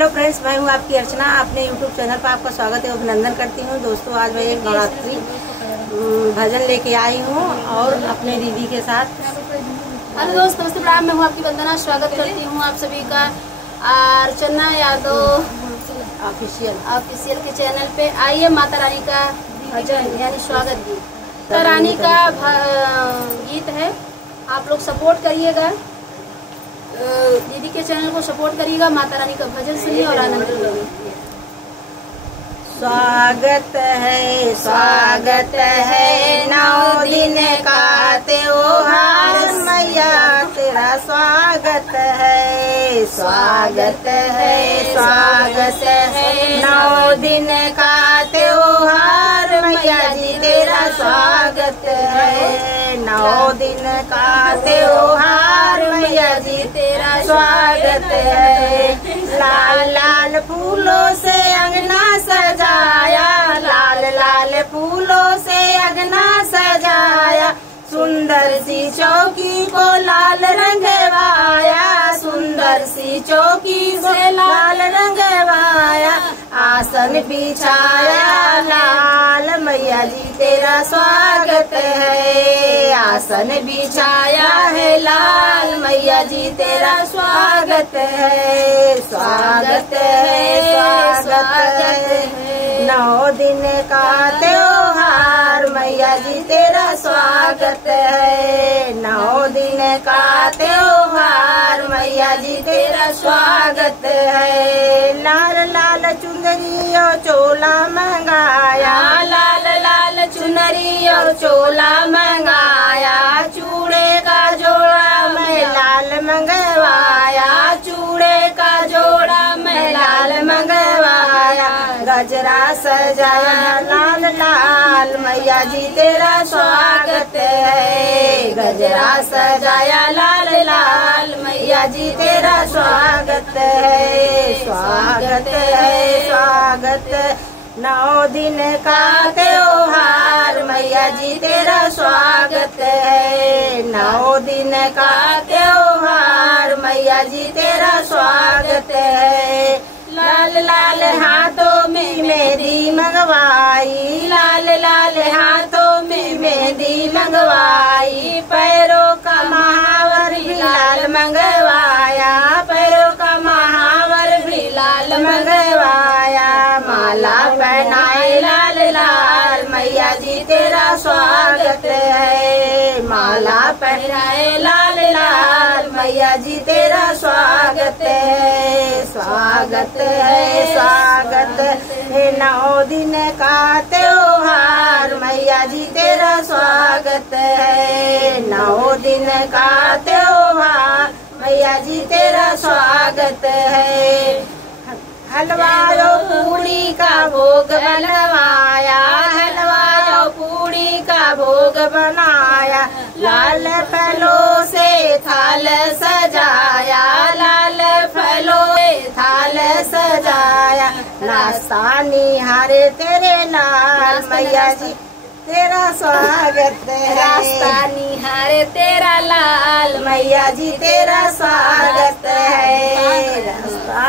Hello friends, मैं हूँ आपकी अर्चना। अपने यूट्यूब चैनल पर आपका स्वागत है, अभिनंदन करती हूँ। दोस्तों, आज मैं एक नवरात्रि भजन लेके आई हूँ और अपने दीदी के साथ। हेलो दोस्त, नमस्ते, प्रणाम। मैं हूँ आपकी वंदना। स्वागत करती हूँ आप सभी का अर्चना यादव ऑफिशियल के चैनल पे। आइए, माता रानी का भजन यानी स्वागत गीत, माता रानी का गीत है। आप लोग सपोर्ट करिएगा, दीदी के चैनल को सपोर्ट करिएगा। माता रानी का भजन सुनिए और आनंद लीजिए। स्वागत है 9 दिन का त्योहार, मैया तेरा स्वागत है। स्वागत है 9 दिन का त्योहार, मैया जी तेरा स्वागत है। 9 दिन का त्योहार, मैया जी तेरा स्वागत है। लाल लाल फूलों से अंगना सजाया, लाल लाल फूलों से अंगना सजाया। सुंदर सी चौकी को लाल रंगवाया, सुंदर सी चौकी से लाल रंगवाया। आसन बिछाया लाल, मैया जी तेरा स्वागत है। आसन बिछाया है लाल, मैया जी तेरा स्वागत है। स्वागत है 9 दिन का त्योहार, मैया जी तेरा स्वागत है। 9 दिन का त्योहार, मैया जी तेरा स्वागत है। लाल लाल चुनरी और चोला मंगाया, लाल लाल चुनरी और चोला मंगाया। चूड़े का जोड़ा मैं लाल मंगवाया, चूड़े का जोड़ा मैं लाल मंगवाया। गजरा सजाया लाल लाल, मैया जी तेरा स्वागत है। गजरा सजाया लाल लाल, मैया जी तेरा स्वागत है। स्वागत है 9 दिन का त्योहार, मैया जी तेरा स्वागत है। 9 दिन का त्योहार, मैया जी तेरा स्वागत है। लाल लाल हाथों में मेहंदी मंगवाई, लाल लाल हाथों में मेहंदी मंगवाई। पैरों का महावर भी लाल मंगवाया, पैरों का महावर भी लाल मंगवाया। माला पहनाए लाल लाल, मैया जी तेरा स्वागत है। माला पहनाए लाल लाल, मैया जी तेरा स्वागत है। स्वागत है 9 दिन का त्योहार, मैया जी तेरा स्वागत है। 9 दिन का त्योहार, मैया जी तेरा स्वागत है। हलवा पूड़ी का भोग बनवाया, हलवा पूड़ी का भोग बनाया। लाल फलों से थाल सजाया, लाल फलों से थाल सजाया। रास्ता निहारे तेरे लाल, मैया जी तेरा स्वागत है। रास्ता निहारे तेरा लाल, मैया जी तेरा स्वागत है। रास्ता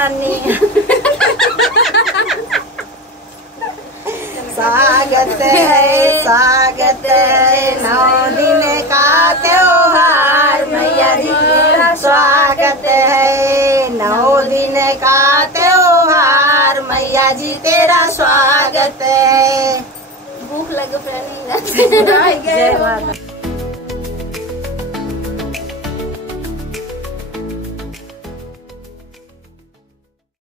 स्वागत है 9 दिन का त्योहार, मैया जी तेरा स्वागत है। 9 दिन का त्योहार, मैया जी तेरा स्वागत है। भूख लगे फ्रेंड।